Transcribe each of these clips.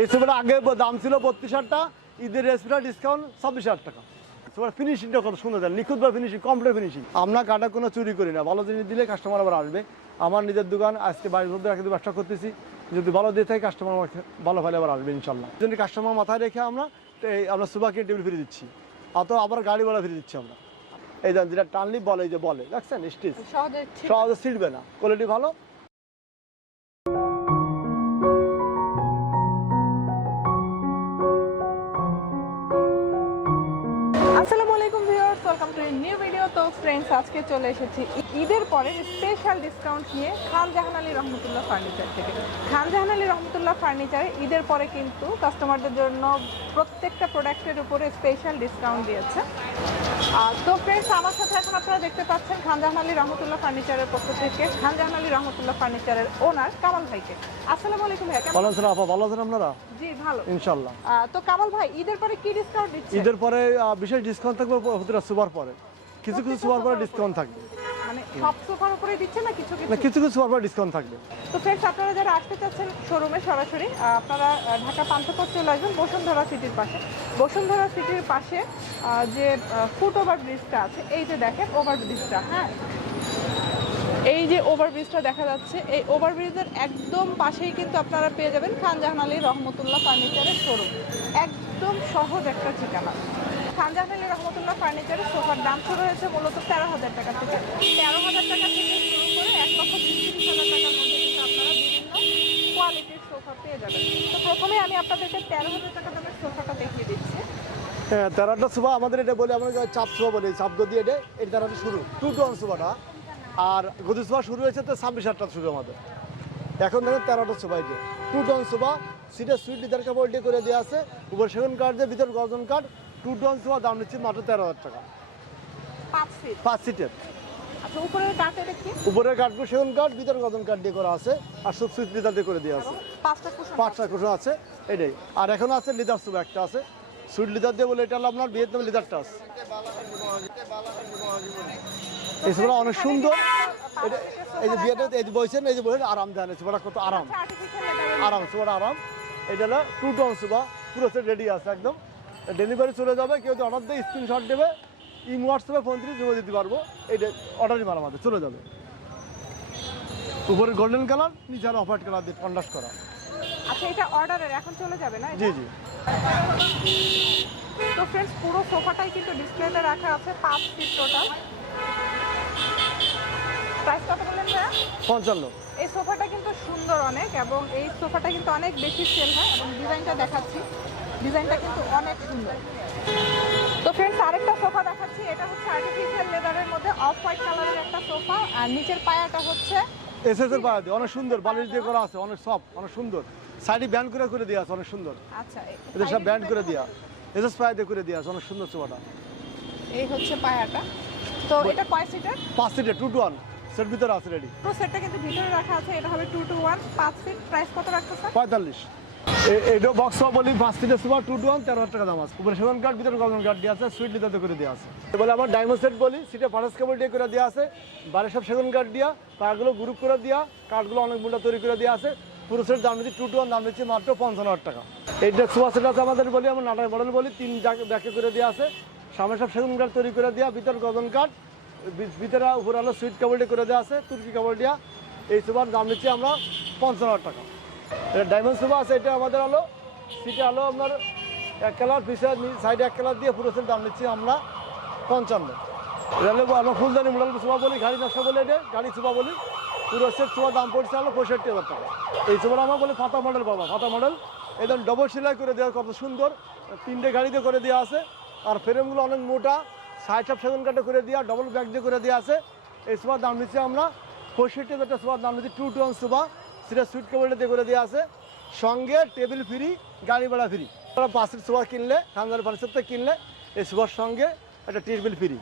এই সোফাটা আগে দাম ছিল বত্রিশ হাজার টাকা ঈদের রেসপিটা ডিসকাউন্ট ছাব্বিশ হাজার টাকা। সোফার ফিনিশিংটা কত? সুন্দর দেন নিখুঁত বা ফিনিশিং কমপ্লিট ফিনিশিং আমরা কাটা কোনো চুরি করি না ভালো জিনিস দিলে কাস্টমার আবার আসবে। আমার নিজের দোকান আজকে বাইশ বছর একদিন ব্যবসা করতেছি। যদি ভালো দিয়ে থাকে কাস্টমার ভালো ভালো আবার আসবে ইনশাল্লাহ। যদি কাস্টমার মাথায় রেখে আমরা এই আমরা সুবাকে টেবিল ফিরে দিচ্ছি। অত আবার গাড়ি ভাড়া ফিরে দিচ্ছি আমরা। এই যেটা টানলি বলে যে বলে দেখছেন? স্টিচ সহজে ছিটবে না। কোয়ালিটি ভালো। আসসালামু আলাইকুম viewers welcome to new video তো ফ্রেন্ডস আজকে চলে এসেছি ঈদের পরে স্পেশাল ডিসকাউন্ট নিয়ে খান জাহান আলী রহমতুল্লাহ ফার্নিচার থেকে। খান জাহান আলী রহমতুল্লাহ ফার্নিচারে ঈদের পরে কিন্তু কাস্টমারদের জন্য প্রত্যেকটা প্রোডাক্টের উপরে স্পেশাল ডিসকাউন্ট দিয়েছে। আর তো ফ্রেন্ডস আমার সাথে এখন আপনারা দেখতে পাচ্ছেন খান জাহান আলী রহমতুল্লাহ ফার্নিচারের পক্ষ থেকে। খান জাহান আলী রহমতুল্লাহ ফার্নিচারের ওনার কামাল ভাইকে। আসসালামু আলাইকুম কেমন ভালো আছেন? আপা? ভালো আছেন আপনারা? জি ভালো। ইনশাল্লাহ আহ, তো কামাল ভাই ঈদের পরে কি ডিসকাউন্ট দিচ্ছে? ঈদের পরে বিশেষ ডিসকাউন্ট থাকবে প্রতিটা সুপার পরে। কিছু কিছু সুপার পরে ডিসকাউন্ট থাকবে। মানে সব সোফার উপরে দিচ্ছে না কিছু কিছু না কিছু? কিছু সুপার ডিসকাউন্ট থাকবে। তো ফ্রেন্ডস আপনারা যারা আসতে চাচ্ছেন শোরুমে সরাসরি আপনারা ঢাকা পান্থপথ চলে আসবেন বসুন্ধরা সিটির পাশে। বসুন্ধরা সিটির পাশে যে ফুট ওভার ব্রিজটা আছে এই যে দেখেন ওভার ব্রিজটা হ্যাঁ? এই যে ওভারব্রিজটা দেখা যাচ্ছে এই ওভারব্রিজের একদম পাশেই কিন্তু আপনারা পেয়ে যাবেন খানজাহান আলী রহমতুল্লাহ ফার্নিচারের শোরুম একদম সহজ একটা ঠিকানা। খানজাহান রহমতুল্লাহ ফার্নিচারের সোফার দাম শুরু হয়েছে মূলত তেরো হাজার টাকা থেকে। তেরো হাজার টাকা থেকে শুরু করে এক লক্ষ তিরিশ হাজার টাকার মধ্যে কিন্তু আপনারা বিভিন্ন কোয়ালিটির সোফা পেয়ে যাবেন। তো প্রথমে আমি আপনাদেরকে তেরো হাজার টাকা দামের সোফাটা দেখিয়ে দিচ্ছি। হ্যাঁ তেরোটা সুবা আমাদের এটা বলে আমরা চাপ সুবা বলি। চাপ দিয়ে এটা এই তেরোটা শুরু টু টু সুবাটা আর গদি সুবা শুরু হয়েছে তো ছাব্বিশ হাজারটা শুরু আমাদের। এখন দেখেন তেরোটা সুবা এটা টু টু ওয়ান সুবা সিটের সুইট লিটার কাপড় করে দেওয়া আছে। উপর সেগুন কার্ড দিয়ে ভিতর গর্জন কার্ড টু টু ওয়ান দাম নিচ্ছি মাত্র তেরো হাজার টাকা। পাঁচ সিটের আচ্ছা উপরের কাঠে কাঠগুলো সেগুন কাঠ ভিতর গর্জন কাঠ দিয়ে করা আছে আর সব সুইট লিটার দিয়ে করে দেওয়া আছে। পাঁচটা কুশন আছে। এটাই। আর এখন আছে লিদার সুপ একটা আছে। সুইট লিদার দিয়ে বলে এটা হলো আপনার ভিয়েতনাম লিদারটা আছে এই সুপটা অনেক সুন্দর। এটা এই যে বিয়েটা এই যে বলছেন এই যে বলছেন আরাম দেন সুপটা কত আরাম। আরাম সুপটা আরাম। এটা হলো টু টন সুপা পুরো সেট রেডি আছে একদম। ডেলিভারি চলে যাবে কেউ যদি অর্ডার দিয়ে স্ক্রিনশট দেবে ইম হোয়াটসঅ্যাপে ফোন দিয়ে জমা দিতে পারব এই অর্ডারই মারা আমাদের চলে যাবে। উপরে গোল্ডেন কালার নিচে অফ হোয়াইট কালার দিয়ে কন্ডাস্ট করা। আচ্ছা এটা অর্ডারের এখন চলে যাবে না? জি জি। তো ফ্রেন্ডস পুরো সোফাটাই কিন্তু ডিসপ্লেতে রাখা আছে পাঁচ ফিট টোটাল প্রাইস কত বললেন ভাইয়া? পঞ্চান্ন। এই সোফাটা কিন্তু সুন্দর অনেক এবং এই সোফাটা কিন্তু অনেক বেশি সেল হয় এবং ডিজাইনটা দেখাচ্ছি। ডিজাইনটা কিন্তু অনেক সুন্দর। তো ফ্রেন্ডস আরেকটা সোফা দেখাচ্ছি। এটা হচ্ছে আর্টিফিশিয়াল লেদারের মধ্যে অফ হোয়াইট কালারের একটা সোফা। আর নিচের পায়াটা হচ্ছে এসএস এর পায়া দিয়ে অনেক সুন্দর। বালিশ দিয়ে করা আছে অনেক সফট অনেক সুন্দর। সাইডে ব্যান্ড করে করে দেওয়া আছে অনেক সুন্দর। আচ্ছা এ- এদের সব ব্যান্ড করে দেওয়া। এসএস পায়া দিয়ে করে দেওয়া আছে অনেক সুন্দর সোফাটা। এই হচ্ছে পায়াটা। তো এটা কয় সিটার পাঁচ seater two two one set ভিতরে আছে রেডি পুরো সেটটা কিন্তু ভিতরে রাখা আছে এটা হবে টু টু ওয়ান পাঁচ সিট প্রাইস কত রাখতে স্যার পঁয়তাল্লিশ। এইটা বক্স বলি পাঁচ সিটের সোফা টু টু ওয়ান তেরো হাজার টাকা দাম আছে। উপরে সেভেন কার্ড ভিতরে গভর্নমেন্ট কার্ড দিয়ে আছে সুইট লিটাতে করে দেওয়া আছে। বলে আমার ডায়মন্ড সেট বলি সিটে ফারাস কেবল দিয়ে করে দেওয়া আছে। বাইরে সব সেগুন কার্ড দিয়া পাগুলো গ্রুপ করে দেওয়া কার্ডগুলো অনেক মোটা তৈরি করে দেওয়া আছে। পুরো সেট দাম নিচ্ছি টু টু ওয়ান দাম নিচ্ছি মাত্র পঞ্চান্ন হাজার টাকা। এইটা সোফা সেট আছে আমাদের বলি আমার নাটার মডেল বলি, তিন ব্যাকে করে দেওয়া আছে। সামনে সব সেগুন কার্ড তৈরি করে দেওয়া ভিতর গজন কার্ড ভিতরে উপরে হলো সুইট কাপড় করে দেওয়া আছে তুর্কি কাপড় দেওয়া এই সোফার দাম নিচ্ছি আমরা পঞ্চান্ন হাজার টাকা। এটা ডায়মন্ড সোফা আছে, এটা আমাদের হলো সিটে হলো আপনার এক কালার পিসে সাইডে এক কালার দিয়ে পুরো দাম নিচ্ছি আমরা। পঞ্চান্ন। এটা হলো আমরা ফুলদানি মডেল সোফা বলি, গাড়ি নকশা বলে এটা, গাড়ি সোফা বলি। পুরো সেট সোফা দাম পড়ছে হলো পঁয়ষট্টি হাজার টাকা। এই সোফাটা আমরা বলি ফাতা মডেল পাবা ফাতা মডেল একদম ডবল সেলাই করে দেওয়া কত সুন্দর, তিনটে গাড়িতে করে দেওয়া আছে। আর ফ্রেমগুলো অনেক মোটা সাইড সব সেগুন কাটে করে দেওয়া ডবল ব্যাগ দিয়ে করে দেওয়া আছে। এই সোফার দাম নিচ্ছি আমরা, পঁয়ষট্টি হাজার সোফার দাম নিচ্ছি টু টু ওয়ান সোফা সেটা সুইট কেবলটা দিয়ে করে দেওয়া আছে। সঙ্গে টেবিল ফ্রি গাড়ি ভাড়া ফ্রি আপনারা পাশের সোফা কিনলে খানদার ফার্নিচার কিনলে এই সোফার সঙ্গে একটা টেবিল ফ্রি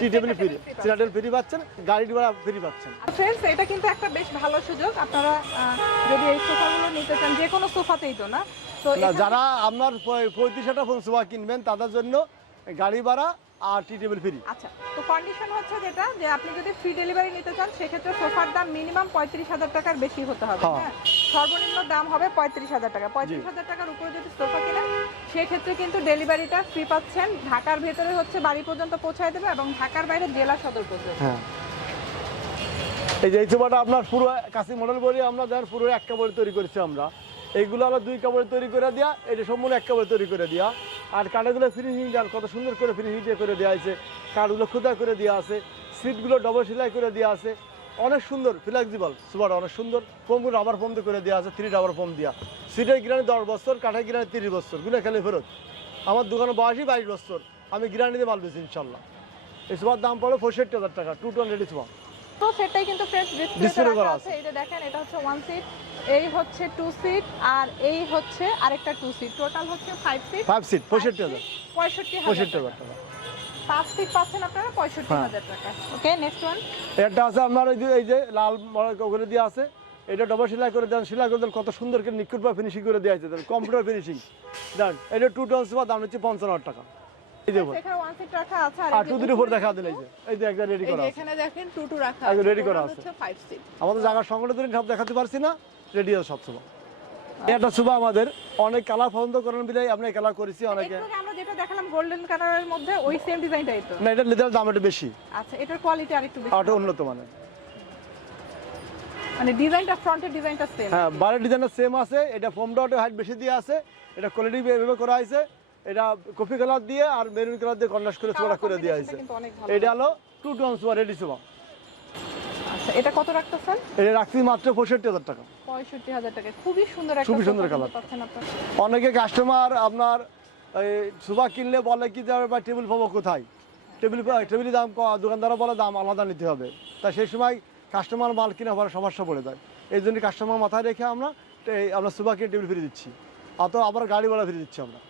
টি টেবিল ফ্রি সেটা ফ্রি পাচ্ছেন গাড়ি ভাড়া ফ্রি পাচ্ছেন। ফ্রেন্ডস এটা কিন্তু একটা বেশ ভালো সুযোগ। আপনারা যদি এই সোফাগুলো নিতে চান যে কোনো সোফাতেই তো না। তো যারা আপনার পঁয়ত্রিশ হাজার ফোন সোফা কিনবেন তাদের জন্য গাড়ি ভাড়া আর টি টেবিল ফ্রি আচ্ছা তো কন্ডিশন হচ্ছে যেটা যে আপনি যদি ফ্রি ডেলিভারি নিতে চান সেক্ষেত্রে সোফার দাম মিনিমাম পঁয়ত্রিশ হাজার টাকার বেশি হতে হবে হ্যাঁ। হ্যাঁ? সর্বনিম্ন দাম হবে পঁয়ত্রিশ হাজার টাকা। পঁয়ত্রিশ হাজার টাকার উপরে যদি সোফা কিনেন সেক্ষেত্রে কিন্তু ডেলিভারিটা ফ্রি পাচ্ছেন। ঢাকার ভেতরে হচ্ছে বাড়ি পর্যন্ত পৌঁছায় দেবে এবং ঢাকার বাইরে জেলা সদর পর্যন্ত। হ্যাঁ। এই যে সোফাটা আপনার পুরো কাশি মডেল বলি আমরা দেন পুরো এক কাপড়ে তৈরি করেছি আমরা। এইগুলো আমরা দুই কাপড়ে তৈরি করে দেওয়া এটা সম্পূর্ণ এক কাপড়ে তৈরি করে দেওয়া আর কাঠগুলো ফিনিশিং দেন কত সুন্দর করে ফিনিশিং দিয়ে করে দেওয়া আছে কাঠগুলো খুদা করে দেওয়া আছে, সিটগুলো ডবল সেলাই করে দেওয়া আছে। অনেক সুন্দর ফ্লেক্সিবল সুপার, অনেক সুন্দর। ফোম রাবার ফোম করে দেওয়া আছে থ্রি রাবার ফোম দেওয়া সিটের গিরানি দশ বছর, কাঠের গিরানি তিরিশ বছরগুলো খেলে ফেরত। আমার দোকানে বয়সই বাইশ বছর, আমি গিরানিতে মাল বেছি ইনশাল্লাহ। এই সুপার দাম পড়ে পঁয়ষট্টি হাজার টাকা টু টোয়েন্টি সুপার। তো সেটাই কিন্তু ফ্রেশ ডিসপ্লে করা আছে। এটা দেখেন এটা হচ্ছে ওয়ান সিট এই হচ্ছে টু সিট আর এই হচ্ছে আরেকটা টু সিট টোটাল হচ্ছে ফাইভ সিট ফাইভ সিট পঁয়ষট্টি হাজার। পঁয়ষট্টি পঁয়ষট্টি হাজার টাকা। পাঁচ সিট পাচ্ছেন আপনারা পঁয়ষট্টি হ্যাঁ। হাজার টাকা। ওকে নেক্সট ওয়ান একটা আছে আপনার ওই যে এই যে লাল ওখানে দিয়ে আছে। এটা ডবল সেলাই করে দেন। সেলাই করে দেন কত সুন্দর করে বা ফিনিশিং করে দেওয়া দেন কম্পিউটার ফিনিশিং দেন এটা টু টন বা দাম হচ্ছে পঞ্চান্ন হাজার টাকা। রাখা আছে আমাদের জায়গার সব দেখাতে পারছি না রেডি এটা আমাদের। অনেক কালার পছন্দ করেন বিলাই আমরা কালার করেছি অনেকে। আমরা যেটা দেখালাম গোল্ডেন কালারের মধ্যে ওই সেম ডিজাইনটাই তো। না এটা লেদার দাম একটু বেশি। আচ্ছা এটার কোয়ালিটি আরেকটু বেশি। আর উন্নত মানের। মানে ডিজাইনটা ফ্রন্টের ডিজাইনটা সেম হ্যাঁ বাইরের ডিজাইনটা সেম আছে এটা হাইট বেশি দিয়ে আছে এটা কোয়ালিটি এভাবে করা হয়েছে। এটা কফি কালার দিয়ে আর মেরুন কালার দিয়ে কন্ট্রাস্ট করে ছোড়া করে দেওয়া হয়েছে। এটা হলো টু টন সুপার রেডি আচ্ছা এটা কত রাখতেছেন? এটা রাখছি মাত্র পঁয়ষট্টি হাজার টাকা। পঁয়ষট্টি হাজার টাকা। খুবই সুন্দর খুবই সুন্দর আপনার। অনেকে কাস্টমার আপনার এই সুপার কিনলে বলে কি যাবে বা টেবিল পাবো কোথায়? টেবিল টেবিলের দাম দোকানদাররা বলে দাম আলাদা নিতে হবে। তাই সেই সময় কাস্টমার মাল কিনে পরে সমস্যা পড়ে যায়। এই জন্য কাস্টমার মাথায় রেখে আমরা আমরা কিনে টেবিল ফিরে দিচ্ছি। অত আবার গাড়ি ভাড়া ফিরে দিচ্ছি আমরা।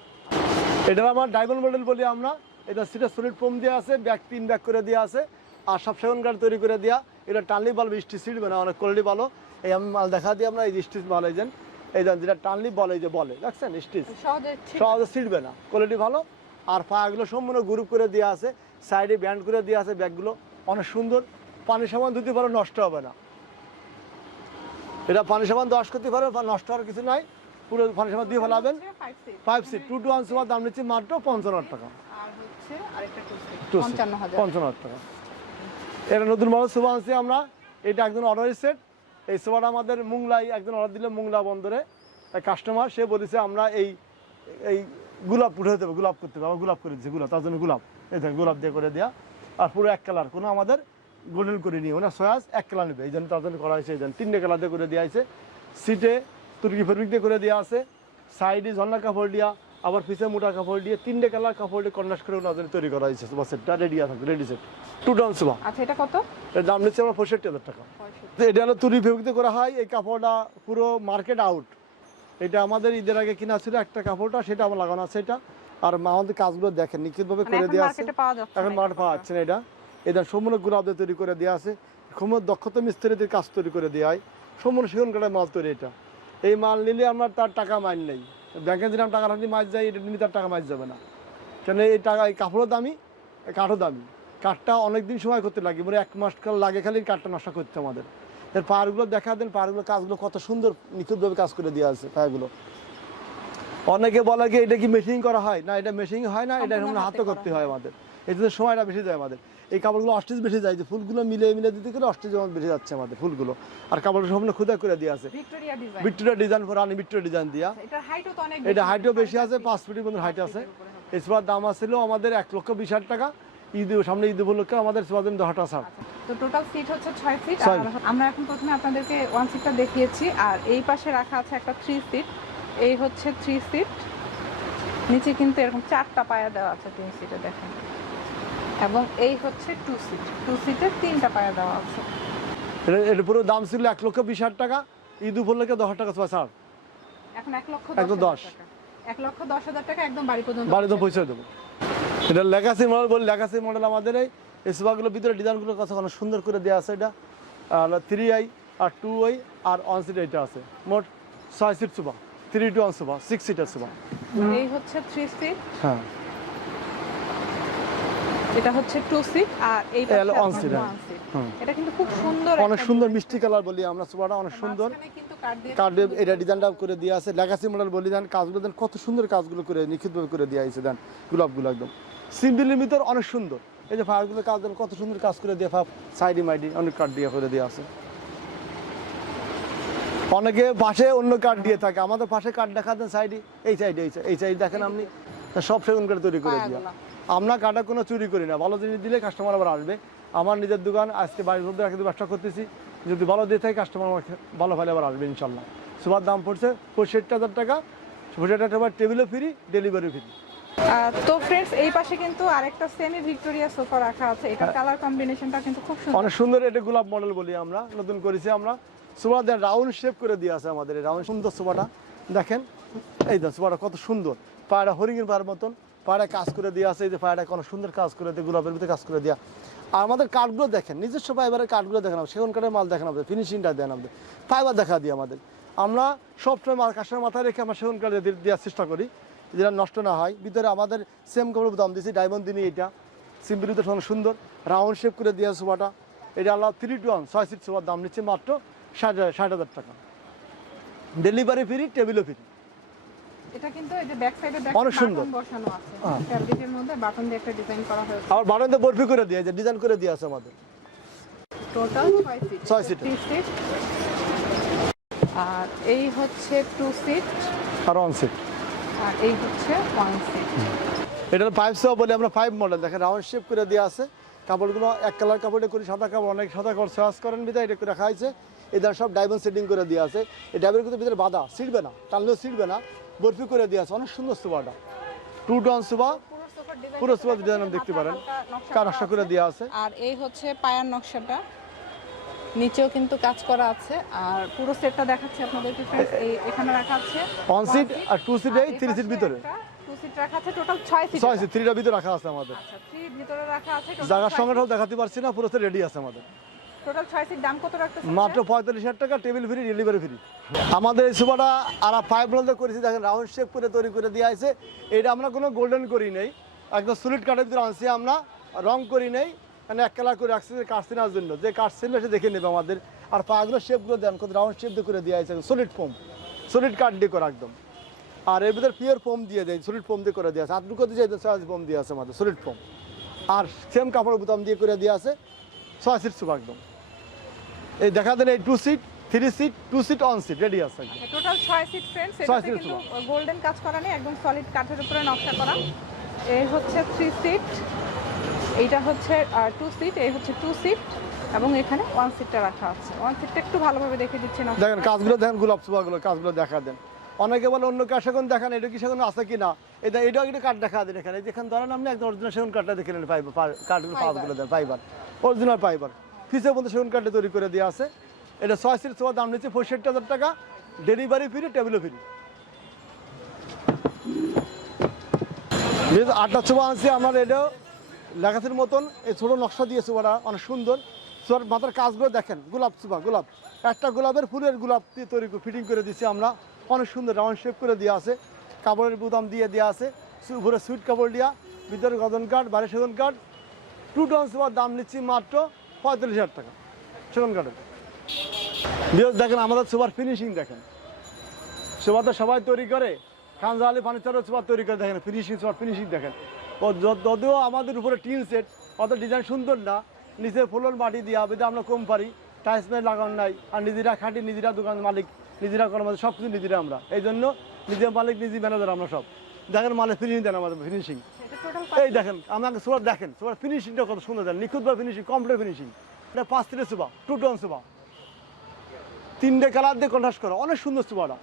এটা আমার ডায়মন্ড মডেল বলি আমরা। এটা সিটে সলিড ফোম দেওয়া আছে ব্যাগ তিন ব্যাগ করে দেওয়া আছে আর সব সেভেন গার্ড তৈরি করে দেওয়া এটা টানলি বল বৃষ্টি সিট না অনেক কোয়ালিটি ভালো। এই আমি মাল দেখা দিই আমরা এই স্টিচ মাল এই এই যেটা টানলি বলে যে বলে দেখছেন স্টিচ? সহজে ছিটবে না কোয়ালিটি ভালো। আর পাগুলো সম্পূর্ণ গ্রুপ করে দেওয়া আছে সাইডে ব্যান্ড করে দেওয়া আছে ব্যাগগুলো অনেক সুন্দর। পানি সাবান ধুতে পারো নষ্ট হবে না। এটা পানি সাবান দশ করতে পারো বা নষ্ট হওয়ার কিছু নাই। পুরো পানি সাবান দিয়ে ফেলাবেন। Five seat two two one super দাম নিচ্ছি মাত্র পঞ্চান্ন হাজার টাকা। পঞ্চান্ন হাজার। টাকা। এটা নতুন মডেল সোফা আনছি আমরা। এটা একজন অর্ডার সেট এই সোফাটা আমাদের মুংলাই একজন অর্ডার দিলে মুংলা বন্দরে। কাস্টমার সে বলেছে আমরা এই এই গোলাপ উঠে দেবো গোলাপ করতে হবে। আমরা গোলাপ করে দিচ্ছি গোলাপ তার জন্য গোলাপ। এই দেখেন গোলাপ দিয়ে করে দেওয়া আর পুরো এক কালার কোনো আমাদের গোল্ডেন করে নিয়ে ওনার সয়াস এক কালার নেবে। এই জন্য তার জন্য করা হয়েছে এই জন্য তিনটে কালার দিয়ে করে দেওয়া হয়েছে। সিটে তুর্কি ফেব্রিক দিয়ে করে দেওয়া আছে। সাইডে ঝর্ণা কাপড় দেওয়া আবার পিছে মোটা কাপড় দিয়ে তিনটে কালার কাপড় দিয়ে কন্ডাক্ট করে ওনার তৈরি করা হয়েছে। সুপার সেটটা রেডি আছে ready set two down super আচ্ছা এটা কত? এর দাম নিচ্ছে আমরা পঁয়ষট্টি হাজার টাকা। এটা হলো তুরি ফেব্রিকতে করা হয় এই কাপড়টা পুরো মার্কেট আউট এটা আমাদের ঈদের আগে কিনা ছিল একটা কাপড়টা সেটা আমার লাগানো আছে এটা। আর মা আমাদের কাজগুলো দেখেন নিশ্চিতভাবে মানে করে দেওয়া আছে। এখন মাঠ পাওয়া যাচ্ছে না এটা। এটা সম্পূর্ণ গোলাপ দিয়ে তৈরি করে দেওয়া আছে। সম্পূর্ণ দক্ষতা মিস্ত্রিদের কাজ তৈরি করে দেওয়া হয়। সম্পূর্ণ সেগুন কাঠের মাল তৈরি এটা। এই মাল নিলে আমরা তার টাকা মাইন নেই। ব্যাংকে দিলাম টাকা আপনি মাছ যায় এটা নিলে তার টাকা মাছ যাবে না। কেন এই টাকা, এই কাপড়ও দামি কাঠও দামি। কাঠটা অনেক দিন সময় করতে লাগে মানে এক মাস কাল লাগে খালি কাঠটা নষ্ট করতে আমাদের। এর পাহাড়গুলো দেখা দেন, পাহাড়গুলো কাজগুলো কত সুন্দর, নিখুঁতভাবে কাজ করে দেওয়া আছে পাহাড়গুলো। অনেকে বলে কি এটা কি মেশিং করা হয়? না এটা মেশিং হয় না এটা আমরা হাতে করতে হয় আমাদের। এই জন্য সময়টা বেশি যায় আমাদের। এই কাপড়গুলো অস্টিচ বেশি যায় যে ফুলগুলো মিলে মিলে দিতে গেলে অস্টিচ যেমন বেশি যাচ্ছে আমাদের ফুলগুলো। আর কাপড়টা সম্পূর্ণ খুদা করে দিয়ে আছে। Victoria design. ডিজাইন রানি ভিক্টোরিয়া ডিজাইন দিয়া। অনেক এটা হাইটও বেশি আছে পাঁচ ফিটের মধ্যে হাইট আছে। এই সোফার দাম আছিল আমাদের এক লক্ষ বিশ হাজার টাকা। ঈদ সামনে ঈদ উপলক্ষে আমাদের দাম দশটা ছাড়। তো টোটাল সিট হচ্ছে ছয় সিট আমরা এখন প্রথমে আপনাদেরকে ওয়ান সিটটা দেখিয়েছি। আর এই পাশে রাখা আছে একটা থ্রি সিট এই হচ্ছে থ্রি সিট নিচে কিন্তু এরকম চারটা পায়া দেওয়া আছে তিন সিটে দেখেন। এবং এই হচ্ছে টু সিট টু সিটে তিনটা পায়া দেওয়া আছে। এর পুরো দাম ছিল এক লক্ষ বিশ হাজার টাকা। ঈদ উপলক্ষে দশ টাকা ছাড় এখন এক লক্ষ একদম দশ। এক লক্ষ দশ হাজার টাকা একদম বাড়ি পর্যন্ত বাড়িতে পৌঁছে দেবো। এটা লেগাসি মডেল বলি লেগাসি মডেল আমাদের এই। সোফাগুলোর ভিতরে ডিজাইনগুলো কত অনেক সুন্দর করে দেওয়া আছে এটা। Three I R two I R one seat এটা আছে। মোট ছয় seat sofa. Three two one sofa six seater sofa এই হচ্ছে থ্রি সিট হ্যাঁ। এটা হচ্ছে টু সিট আর এই এটা হলো seat। হুম। এটা কিন্তু খুব সুন্দর অনেক সুন্দর মিষ্টি কালার বলি আমরা সোফাটা অনেক সুন্দর। কার্ড এটা ডিজাইনটা করে দিয়ে আছে। লেগাসি মডেল বলি দেন কাজগুলো দেন কত সুন্দর কাজগুলো করে নিখুঁতভাবে করে দিয়ে আছে দেন গোলাপগুলো একদম। সিম্পলের ভিতর অনেক সুন্দর। এই যে ফায়ারগুলো কাজ দেন কত সুন্দর কাজ করে দিয়ে ফাপ সাইডি মাইডি অনেক কাঠ দিয়ে করে দিয়ে আছে। অনেকে পাশে অন্য কাঠ দিয়ে থাকে। আমাদের পাশে কাঠ দেখা দেন সাইডে এই সাইডে এই সাইড এই সাইড দেখেন আপনি। সব সেগুন করে তৈরি করে দিয়ে। আমরা কাটা কোনো চুরি করি না। ভালো জিনিস দিলে কাস্টমার আবার আসবে। আমার নিজের দোকান আজকে বাড়ির মধ্যে রাখতে ব্যবসা করতেছি। যদি ভালো দিয়ে থাকে কাস্টমার আমাকে ভালো ভালো আবার আসবে ইনশাল্লাহ সুপার দাম পড়ছে পঁয়ষট্টি হাজার টাকা। পঁয়ষট্টি হাজার টেবিলও ফ্রি ডেলিভারি ফ্রি তো ফ্রেন্ডস এই পাশে কিন্তু আরেকটা সেমি ভিক্টোরিয়া সোফা রাখা আছে। এটা কালার কম্বিনেশনটা কিন্তু খুব সুন্দর। অনেক সুন্দর এটা গোলাপ মডেল বলি আমরা নতুন করেছি আমরা। সোফা দেন রাউন্ড শেপ করে দিয়ে আছে আমাদের এই রাউন্ড সুন্দর সোফাটা দেখেন, এই দেন সোফাটা কত সুন্দর। পায়রা হরিণের পায়ের মতন, পায়রা কাজ করে দিয়ে আছে, এই যে পায়রা কত সুন্দর কাজ করে দিয়ে, গোলাপের ভিতরে কাজ করে দেওয়া আর আমাদের কাঠগুলো দেখেন, নিজস্ব ফাইবারের কাঠগুলো দেখেন সেগুন মাল দেখেন আমাদের ফিনিশিংটা দেন আমাদের ফাইবার দেখা দিই আমাদের। আমরা সবসময় কাস্টমার মাথায় রেখে আমরা সেগুন কাঠে দেওয়ার চেষ্টা করি, যেটা নষ্ট না হয়। ভিতরে আমাদের সেম কাপড় দাম দিয়েছি ডায়মন্ড দিনই এটা। সিম্পলিতে সুন্দর রাউন্ড শেপ করে দেওয়া সোফাটা এটা আল্লাহ থ্রি টু ওয়ান ছয় সিট সোফার দাম নিচ্ছে মাত্র ষাট হাজার ষাট হাজার টাকা। ডেলিভারি ফ্রি টেবিলও ফ্রি এটা কিন্তু এই যে ব্যাক সাইডে অনেক সুন্দর। বসানো আছে। ফ্যাব্রিকের মধ্যে বাটন দিয়ে একটা ডিজাইন করা হয়েছে। আবার বরফি করে দিয়ে যে ডিজাইন করে দিয়ে আছে আমাদের। টোটাল 6 সিট ছয় সিট। 3 আর এই হচ্ছে টু সিট আর ওয়ান সিট আর এই হচ্ছে ওয়ান সিট এটা ফাইভ সহ বলে আমরা ফাইভ মডেল দেখেন রাউন্ড শেপ করে দেওয়া আছে। কাপড়গুলো এক কালার কাপড়ে করি সাদা কাপড় অনেক সাদা কাপড় করেন বিধায় এটা করে রাখা হয়েছে এদের সব ডায়মন্ড সেটিং করে দেওয়া আছে। এই ডায়মন্ড কিন্তু ভিতরে বাধা ছিঁড়বে না টানলেও ছিঁড়বে না বরফি করে দেওয়া আছে। অনেক সুন্দর সুবাটা টু টন সুবা পুরো সোফার ডিজাইন দেখতে পারেন কারকশা করে দেওয়া আছে। আর এই হচ্ছে পায়ার নকশাটা। নিচেও কিন্তু কাজ করা আছে। আর পুরো সেটটা দেখাচ্ছি আপনাদেরকে ফ্রেন্ডস এই এখানে রাখা আছে। ওয়ান সিট আর টু সিট এই থ্রি সিট ভিতরে। টু সিট রাখা আছে টোটাল 6 সিট ছয় সিট থ্রিটার ভিতরে রাখা আছে আমাদের। আচ্ছা থ্রি ভিতরে রাখা আছে জায়গার সংখ্যাটাও দেখাতে পারছি না পুরো রেডি আছে আমাদের। টোটাল 6 সিট দাম মাত্র পঁয়তাল্লিশ হাজার টাকা টেবিল ফ্রি ফ্রি আমাদের এই আর করে তৈরি করে এটা আমরা কোনো গোল্ডেন করি নেই। একদম কাঠের আনছি আমরা করি নেই। মানে এক করে জন্য। যে দেখে নেবে আমাদের। আর পাগুলো শেপগুলো দেন, কত রাউন্ড দিয়ে করে ফোম কাঠ দিয়ে করা একদম। আর পিওর ফোম দিয়ে দেয় ফোম দিয়ে করে আছে। দিয়ে ফোম দিয়ে আছে ফোম আর সেম কাপড় বোতাম দিয়ে করে দেওয়া আছে, ছয় সিট একদম। এই দেখা দেন এই two seat three seat two seat one seat ready আছে টোটাল 6 সিট ফ্রেন্ডস ছয় এটাতে কিন্তু গোল্ডেন কাজ করা নেই একদম সলিড কাঠের উপরে নকশা করা। এই হচ্ছে 3 সিট এইটা হচ্ছে টু সিট এই হচ্ছে টু সিট এবং এখানে ওয়ান সিটটা রাখা আছে। ওয়ান সিটটা একটু ভালোভাবে দেখে দিচ্ছি না দেখেন কাজগুলো দেখেন গোলাপ সুপাগুলো কাজগুলো দেখা দেন। অনেকে বলে অন্য কাজ সেগুন দেখান এটা কি সেগুন আছে কি না এটা এটাও একটা কাঠ দেখা দেন এখানে। যেখানে ধরেন আপনি একদম অরিজিনাল সেগুন কাঠটা দেখে নেন ফাইবার কাঠগুলো পাতগুলো দেন ফাইবার অরিজিনাল ফাইবার ফিসের মধ্যে সেগুন কাঠটা তৈরি করে দেওয়া আছে। এটা ছয় সিট সোফার দাম নিচ্ছে পঁয়ষট্টি হাজার টাকা। ডেলিভারি ফ্রি, টেবিলও ফ্রি। আটটা সোফা আনছি আমার, এটাও লেখাতির মতন। এই ছোটো নকশা দিয়ে সোফাটা অনেক সুন্দর। সোফার মাথার কাজগুলো দেখেন, গোলাপ সোফা গোলাপ। একটা গোলাপের ফুলের গোলাপ দিয়ে তৈরি ফিটিং করে দিছি আমরা। অনেক সুন্দর, রাউন্ড শেপ করে দেওয়া আছে। কাপড়ের বুতাম দিয়ে দেওয়া আছে। উপরে সুইট কাপড় দেওয়া ভিতরে গদন কাঠ বাইরে সেগুন কাঠ। টু টন সোফার দাম নিচ্ছি মাত্র পঁয়তাল্লিশ হাজার টাকা সেগুন কাঠের। বিরোধ দেখেন, আমাদের সোফার ফিনিশিং দেখেন। সোফা তো সবাই তৈরি করে, খানজা আলী ফার্নিচারও সোফা তৈরি করে দেখেন ফিনিশিং সোফার ফিনিশিং দেখেন। ও যদিও আমাদের উপরে টিন সেট অত ডিজাইন সুন্দর না নিচে ফুলের মাটি দিয়া বেদে আমরা কম পারি টাইস মেট লাগানো নাই, আর নিজেরা খাটি, নিজেরা দোকান মালিক, নিজেরা কর্মচারী সব কিছু নিজেরা আমরা। এই জন্য নিজের মালিক নিজে ম্যানেজার আমরা সব। দেখেন মানে ফিনিশিং দেন আমাদের ফিনিশিং এই দেখেন আমাকে সোফা দেখেন। সোফার ফিনিশিংটা কত সুন্দর দেন নিখুঁতভাবে ফিনিশিং কমপ্লিট ফিনিশিং এটা পাঁচ থেকে সোফা টু টন সোফা তিনটে কালার দিয়ে কন্ট্রাস্ট করা অনেক সুন্দর সোফাটা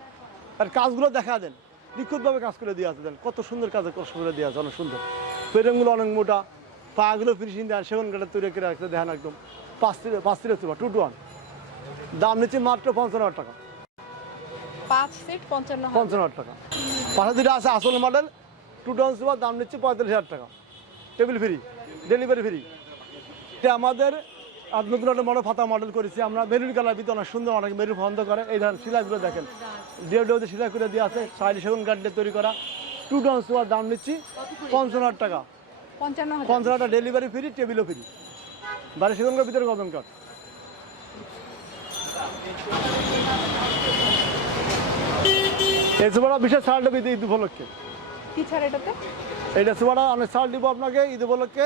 আর কাজগুলো দেখা দেন। নিখুঁতভাবে কাজ করে দিয়ে দেন। কত সুন্দর কাজ কষ্ট করে দিয়ে আছে অনেক সুন্দর। ফ্রেমগুলো অনেক মোটা। পাগুলো ফিনিশিং দেন সেগুন কাঠে তৈরি করে রাখতে দেখেন একদম। পাঁচ থেকে পাঁচ থেকে সোফা টু টু ওয়ান দাম নিচ্ছে মাত্র পঞ্চান্ন হাজার টাকা। পাঁচ সিট 55 হাজার। পঞ্চান্ন হাজার টাকা। পাশে দুটো আছে আসল মডেল টু টন সোফার দাম নিচ্ছে পঁয়তাল্লিশ হাজার টাকা। টেবিল ফ্রি ডেলিভারি ফ্রি এটা আমাদের আর নতুন একটা মডেল ফাতা মডেল করেছি। আমরা মেরুন কালার ভিতরে অনেক সুন্দর অনেক মেরুন বন্ধ করে। এই ধরনের সিলাইগুলো দেখেন। ডিও ডিওতে সেলাই করে দিয়ে আছে সাইড সেগুন গার্ড দিয়ে তৈরি করা। টু টন সোফার দাম নিচ্ছি পঞ্চান্ন হাজার টাকা। পঞ্চান্ন হাজার। ডেলিভারি ফ্রি টেবিলও ফ্রি বারো সেকেন্ডের ভিতরে গজন কাঠ। এই সুপারা বিশেষ ছাড় দেবে ঈদ উপলক্ষে। কি ছাড় এটাতে? এইটা সুপারা অনেক ছাড় দিব আপনাকে ঈদ উপলক্ষে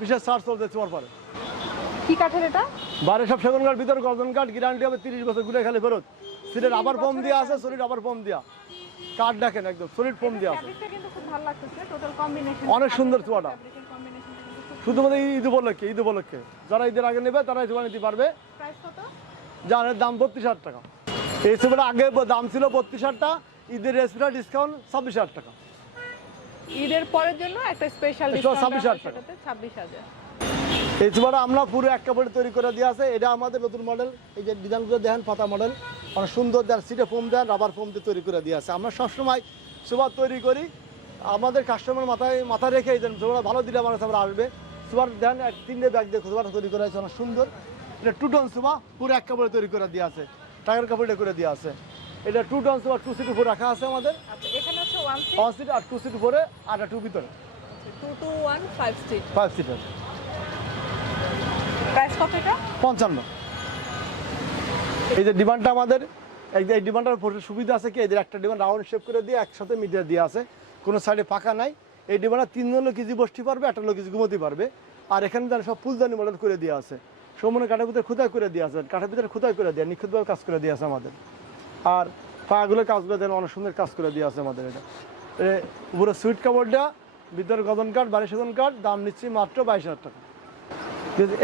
বিশেষ ছাড় চলছে সুপার পরে। কি কাঠের এটা? বারো সব সেগুন কাঠ ভিতরে গজন কাঠ গ্যারান্টি হবে তিরিশ বছর ঘুরে খালি ফেরত। সিটের আবার ফোম দেওয়া আছে শরীর আবার ফোম দেওয়া কাঠ দেখেন একদম শরীর ফোম দেওয়া আছে। অনেক সুন্দর চুয়াটা। শুধুমাত্র ঈদ উপলক্ষে ঈদ উপলক্ষে। যারা ঈদের আগে নেবে তারা চুয়া নিতে পারবে। যার দাম বত্রিশ হাজার টাকা। এই সুপারটা আগে দাম ছিল বত্রিশ হাজার টাকা ঈদের রেসপিটা ডিসকাউন্ট ছাব্বিশ হাজার টাকা। ঈদের পরের জন্য একটা স্পেশাল ডিসকাউন্ট 26,000 টাকা। ছাব্বিশ হাজার। আমরা পুরো এক কাপড়ে তৈরি করে দিয়ে আছে। এটা আমাদের নতুন মডেল এই যে ডিজাইনগুলো দেখেন পাতা মডেল অনেক সুন্দর দেন সিটে ফোম দেন রাবার ফোম দিয়ে তৈরি করে দিয়ে আছে। আমরা সবসময় সুপার তৈরি করি। আমাদের কাস্টমার মাথায় মাথা রেখে এই সুপার ভালো দিলে আমার কাছে আমরা আসবে। সুপার দেন এক তিনটে ব্যাগ দিয়ে সুপার তৈরি করা আছে অনেক সুন্দর। এটা টু টন সুপা পুরো এক কাপড়ে তৈরি করে দিয়ে আছে। টাকার কাপড়ে করে দিয়ে আছে। এটা two tone super two seat উপর রাখা আছে আমাদের। আচ্ছা ওয়ান সিট আর টু সিট উপরে আর টু ভিতরে। Two two one five seat five seater price কত এটা? পঞ্চান্ন। এই যে ডিমান্ডটা আমাদের এই ডিমান্ডটার সুবিধা আছে কি? এদের একটা ডিমান্ড রাউন্ড শেপ করে দিয়ে একসাথে মিডিয়া দিয়ে আছে। কোনো সাইডে ফাঁকা নাই। এই ডিমান্ডটা তিনজন লোক কেজি বসতে পারবে একটা লোক কেজি ঘুমোতে পারবে। আর এখানে যেন সব ফুলদানি মডেল করে দিয়ে আছে। সমনে কাঠের ভিতরে খুদাই করে দিয়ে আছে। কাঠের ভিতরে খুদাই করে দেওয়া নিখুঁতভাবে কাজ করে দিয়ে আছে আমাদের। আর পাগুলোর কাজগুলো দেন অনেক সুন্দর কাজ করে দিয়ে আছে আমাদের এটা। এ উপরে সুইট কাপড়টা ভিতরে গদন কাঠ বাড়ি সেদন কাঠ দাম নিচ্ছি মাত্র বাইশ হাজার টাকা।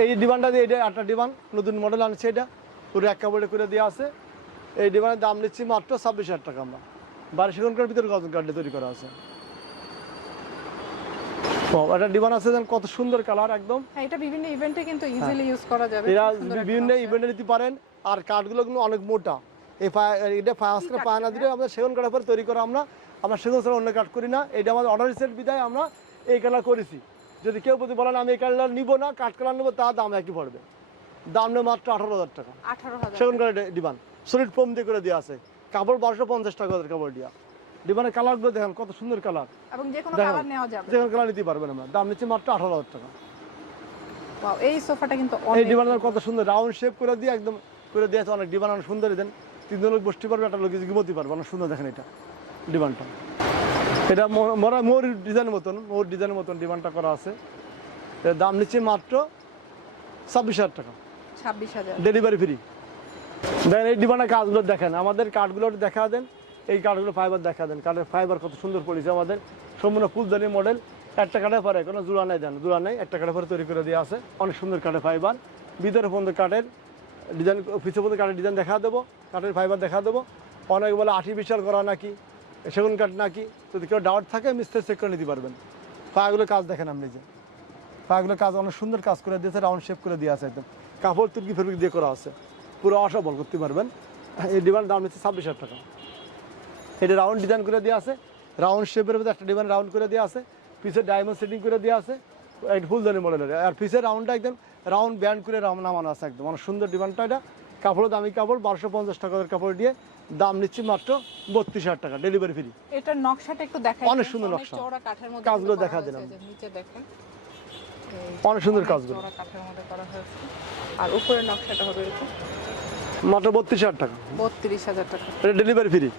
এই ডিমান্ডটা দিয়ে এটা একটা ডিমান্ড নতুন মডেল আনছে এটা পুরো এক কাপড়ে করে দেওয়া আছে। এই ডিমান্ডের দাম নিচ্ছি মাত্র ছাব্বিশ হাজার টাকা আমরা। বারো সেখানকার ভিতরে গজন কাঠটা তৈরি করা আছে। একটা ডিমান্ড আছে যেন কত সুন্দর কালার একদম। হ্যাঁ এটা বিভিন্ন ইভেন্টে কিন্তু ইজিলি ইউজ করা যাবে এরা বিভিন্ন। ইভেন্টে নিতে পারেন আর কাঠগুলো কিন্তু অনেক মোটা। এই এটা করে পায়না দিলে আমরা সেগুন কাঠের পরে তৈরি করা আমরা আমরা সেগুন ছাড়া অন্য কাঠ করি না। এটা আমাদের অর্ডার সেট বিদায় আমরা এই কালার করেছি। যদি কেউ যদি বলেন আমি এই কালার নিব না কাঠ কালার নেব তার দাম একই পড়বে। দাম নেই মাত্র আঠারো হাজার টাকা। সেগুন কাঠের ডিমান্ড। সলিড ফোম দিয়ে করে দেওয়া আছে। কাপড় বারোশো পঞ্চাশ টাকা ওদের কাপড় দেওয়া ডিমান্ডের কালারগুলো দেখেন কত সুন্দর কালার এবং যে কোনো কালার নেওয়া যাবে। যেখানে কালার নিতে পারবেন আমরা। দাম নিচ্ছি মাত্র আঠারো হাজার টাকা। এই সোফাটা কিন্তু এই কত সুন্দর। রাউন্ড শেপ করে দিয়ে একদম করে দিয়েছে অনেক ডিমান্ড অনেক সুন্দর দেন। তিনজন লোক বসতে পারবে একটা লোক ঘুমোতে পারবে। অনেক সুন্দর দেখেন এটা ডিমান্ডটা। এটা মরা মোর ডিজাইনের মতন মোর ডিজাইনের মতন ডিমান্ডটা করা আছে। এর দাম নিচ্ছে মাত্র ছাব্বিশ হাজার টাকা। ছাব্বিশ হাজার। Delivery free. দেখেন এই ডিমান্ডের কাজগুলো দেখেন আমাদের কাঠগুলো দেখা দেন এই কাঠগুলো ফাইবার দেখা দেন। কাঠের ফাইবার কত সুন্দর পড়েছে আমাদের সম্পূর্ণ ফুলদানি মডেল একটা কাঠের পরে কোনো জোড়া নেই দেন জোড়া নেই একটা কাঠের পরে তৈরি করে দেওয়া আছে। অনেক সুন্দর কাঠের ফাইবার ভিতরে পর্যন্ত কাঠের ডিজাইন পিছনে পর্যন্ত কাঠের ডিজাইন দেখা দেবো, কাঠের ফাইবার দেখা দেবো। অনেক বলে আর্টিফিশিয়াল করা নাকি, সেগুন কাঠ নাকি, যদি কেউ ডাউট থাকে মিস্ত্রি চেক করে নিতে পারবেন। পাগুলো কাজ দেখেন আপনি যে। পাগুলো কাজ অনেক সুন্দর কাজ করে দিয়েছে রাউন্ড শেপ করে দিয়ে আছে একদম। কাপড় তুর্কি ফেরকি দিয়ে করা আছে। পুরো অসফল করতে পারবেন। এই ডিমান্ড দাম নিচ্ছে ছাব্বিশ হাজার টাকা। এটা রাউন্ড ডিজাইন করে দেওয়া আছে। রাউন্ড শেপের মধ্যে একটা ডিমান্ড রাউন্ড করে দেওয়া আছে। পিছে ডায়মন্ড সেটিং করে দেওয়া আছে। ফুলদানি মডেলের আর পিছের রাউন্ডটা একদম রাউন্ড ব্যান্ড করে নামানো আছে একদম। অনেক সুন্দর ডিমান্ডটা এটা। কাপড় দামি কাপড় বারোশো পঞ্চাশ টাকার কাপড় দিয়ে দাম নিচ্ছি মাত্র বত্রিশ হাজার টাকা ডেলিভারি ফ্রি এটার নকশাটা একটু দেখাই। অনেক সুন্দর নকশা। কাজগুলো দেখা দিলাম। নিচে দেখেন। অনেক সুন্দর কাজগুলো। কাঠের মধ্যে করা হয়েছে। আর উপরের নকশাটা হবে মাত্র বত্রিশ হাজার টাকা। বত্রিশ হাজার টাকা। এটা ডেলিভারি ফ্রি